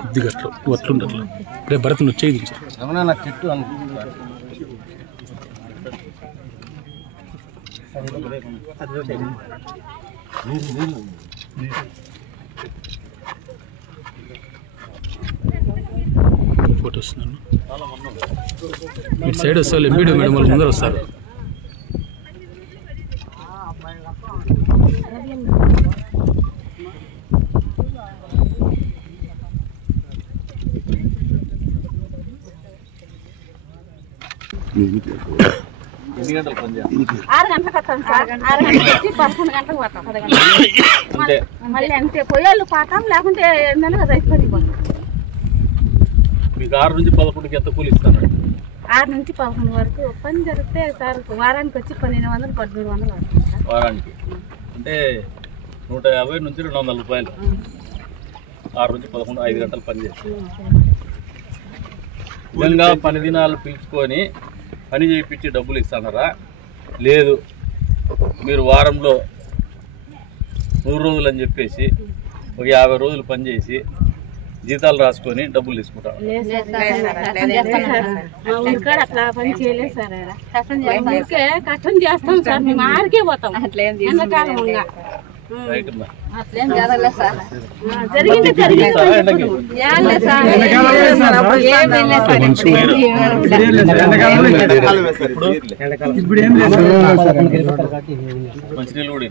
కొద్దిగా అట్లుండట్లా రేపు భరత్ వచ్చేది చెట్టు ఫోటో వస్తున్నాను ఇటు సైడ్ వస్తారు ఎంపీడీ మేడం వాళ్ళు ముందర వస్తారు ఎన్ని గంటలు పని చేయాలి? 6 గంటలకు వస్తాం సార్. 6 గంటలకు వచ్చి 11 గంటలకు పోతాం. 10 గంటలకు మళ్ళీ అంతే పొయ్యాళ్ళు పోతాం, లేకుంటే 8 నెలలు అయిపోతాం. మీకు 6 నుంచి 11కి ఎంత కూలి ఇస్తాను? 6 నుంచి 11 వరకు పని జరిగితే సార్ వారానికి వచ్చి 1200 1300 అవుతుంది సార్. వారానికి అంటే 150 నుంచి 200 రూపాయలు. 6 నుంచి 11 5 గంటలు పని చేస్తాం. నిజంగా పని దినాలు పిలుచుకొని పని చేయించి డబ్బులు ఇస్తానరా? లేదు, మీరు వారంలో 100 రోజులు అని చెప్పేసి ఒక 50 రోజులు పని చేసి జీతాలు రాసుకొని డబ్బులు తీసుకుంటారు. అట్లా పని చేయలేదు సార్. కష్టం చేస్తాం సార్, మేము ఆరికే పోతాం. జరిగింది మంచినీళ్ళు కూడా